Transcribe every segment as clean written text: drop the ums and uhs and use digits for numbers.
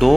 2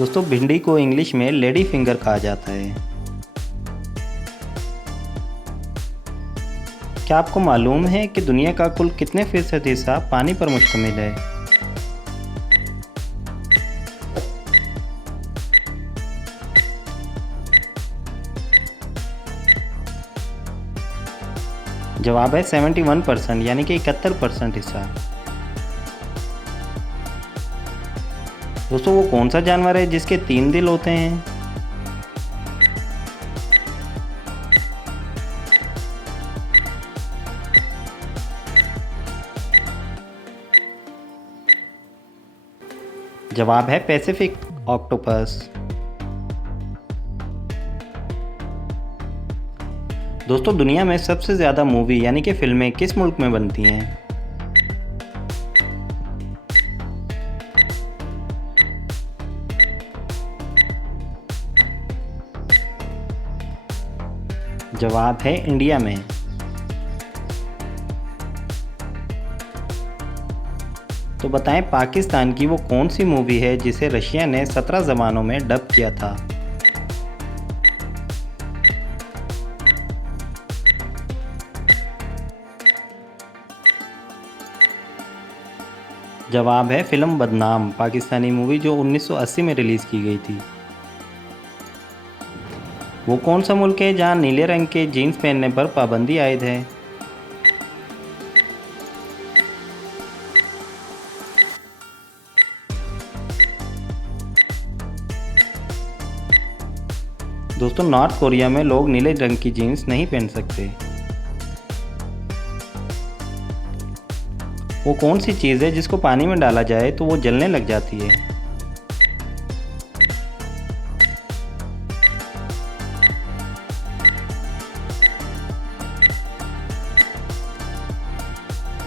दोस्तों भिंडी को इंग्लिश में लेडी फिंगर कहा जाता है। क्या आपको मालूम है कि दुनिया का कुल कितने फीसद हिस्सा पानी पर मुश्तमिल है? जवाब है 71%, यानी कि 71% हिस्सा। दोस्तों वो कौन सा जानवर है जिसके 3 दिल होते हैं? जवाब है पैसिफिक ऑक्टोपस। दोस्तों दुनिया में सबसे ज़्यादा मूवी यानी कि फिल्में किस मुल्क में बनती हैं? जवाब है इंडिया में। तो बताएं पाकिस्तान की वो कौन सी मूवी है जिसे रशिया ने 17 ज़बानों में डब किया था? जवाब है फिल्म बदनाम, पाकिस्तानी मूवी जो 1980 में रिलीज़ की गई थी। वो कौन सा मुल्क है जहां नीले रंग के जीन्स पहनने पर पाबंदी आयद है? दोस्तों नॉर्थ कोरिया में लोग नीले रंग की जीन्स नहीं पहन सकते। वो कौन सी चीज़ है जिसको पानी में डाला जाए तो वो जलने लग जाती है?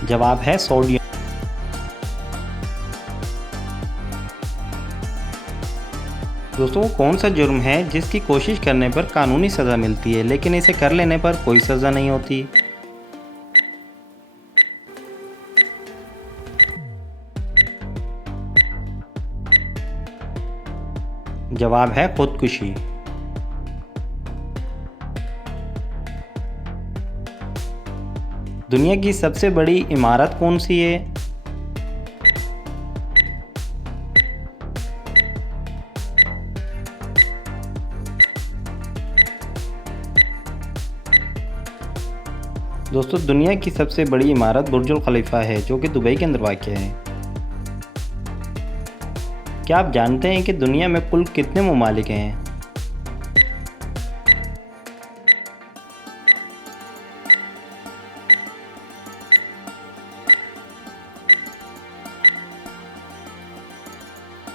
जवाब है सोडियम। दोस्तों वो कौन सा जुर्म है जिसकी कोशिश करने पर कानूनी सज़ा मिलती है लेकिन इसे कर लेने पर कोई सज़ा नहीं होती? जवाब है खुदकुशी। दुनिया की सबसे बड़ी इमारत कौन सी है? दोस्तों दुनिया की सबसे बड़ी इमारत बुर्जुल खलीफा है जो कि दुबई के अंदर वाक़ है। क्या आप जानते हैं कि दुनिया में कुल कितने ममालिक हैं?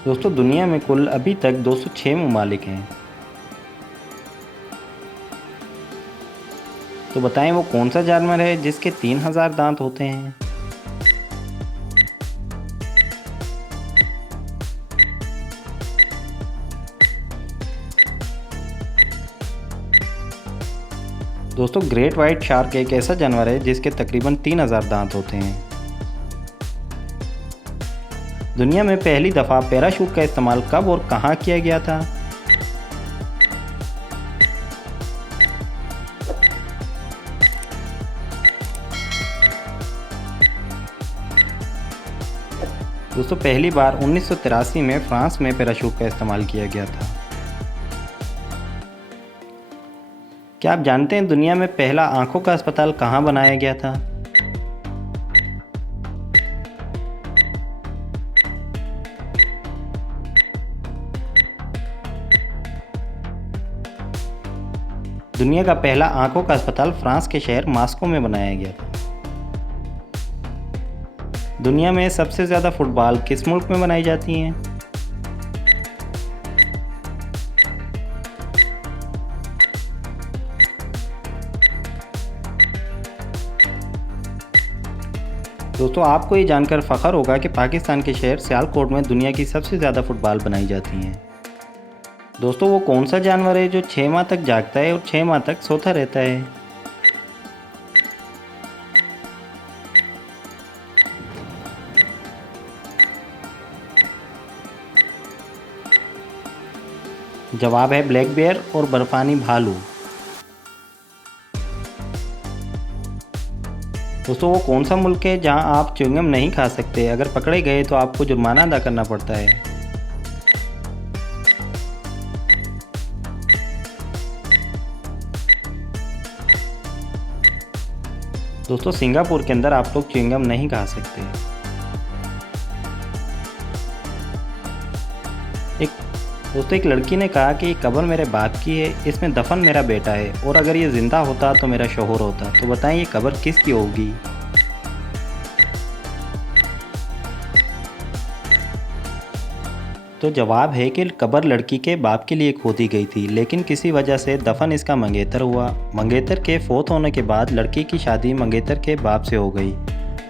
दोस्तों दुनिया में कुल अभी तक 206 ममालिक हैं। तो बताएं वो कौन सा जानवर है जिसके 3000 दांत होते हैं? दोस्तों ग्रेट वाइट शार्क एक ऐसा जानवर है जिसके तकरीबन 3000 दांत होते हैं। दुनिया में पहली दफ़ा पैराशूट का इस्तेमाल कब और कहां किया गया था? दोस्तों पहली बार 1983 में फ्रांस में पैराशूट का इस्तेमाल किया गया था। क्या आप जानते हैं दुनिया में पहला आंखों का अस्पताल कहां बनाया गया था? दुनिया का पहला आंखों का अस्पताल फ्रांस के शहर मास्को में बनाया गया था। दुनिया में सबसे ज़्यादा फुटबॉल किस मुल्क में बनाई जाती हैं? दोस्तों आपको ये जानकर फ़ख्र होगा कि पाकिस्तान के शहर सियालकोट में दुनिया की सबसे ज़्यादा फुटबॉल बनाई जाती हैं। दोस्तों वो कौन सा जानवर है जो 6 माह तक जागता है और 6 माह तक सोता रहता है? जवाब है ब्लैक बेयर और बर्फानी भालू। दोस्तों वो कौन सा मुल्क है जहां आप च्युइंगम नहीं खा सकते, अगर पकड़े गए तो आपको जुर्माना अदा करना पड़ता है। दोस्तों सिंगापुर के अंदर आप लोग च्युइंगम नहीं खा सकते। एक लड़की ने कहा कि ये कब्र मेरे बाप की है, इसमें दफन मेरा बेटा है, और अगर ये ज़िंदा होता तो मेरा शौहर होता। तो बताएं ये कब्र किसकी होगी। तो जवाब है कि कब्र लड़की के बाप के लिए खोदी गई थी, लेकिन किसी वजह से दफन इसका मंगेतर हुआ। मंगेतर के फोत होने के बाद लड़की की शादी मंगेतर के बाप से हो गई।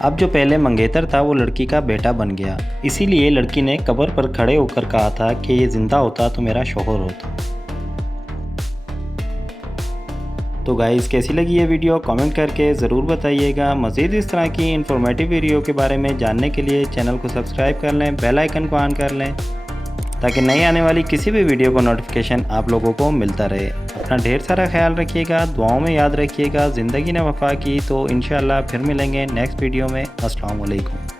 अब जो पहले मंगेतर था वो लड़की का बेटा बन गया, इसीलिए लड़की ने कब्र पर खड़े होकर कहा था कि ये ज़िंदा होता तो मेरा शौहर होता। तो गाइस कैसी लगी ये वीडियो कमेंट करके ज़रूर बताइएगा। मज़ीद इस तरह की इन्फॉर्मेटिव वीडियो के बारे में जानने के लिए चैनल को सब्सक्राइब कर लें, बेल आइकन को ऑन कर लें, ताकि नई आने वाली किसी भी वीडियो का नोटिफिकेशन आप लोगों को मिलता रहे। अपना ढेर सारा ख्याल रखिएगा, दुआओं में याद रखिएगा। ज़िंदगी ने वफ़ा की तो इंशाअल्लाह फिर मिलेंगे नेक्स्ट वीडियो में। अस्सलाम वालेकुम।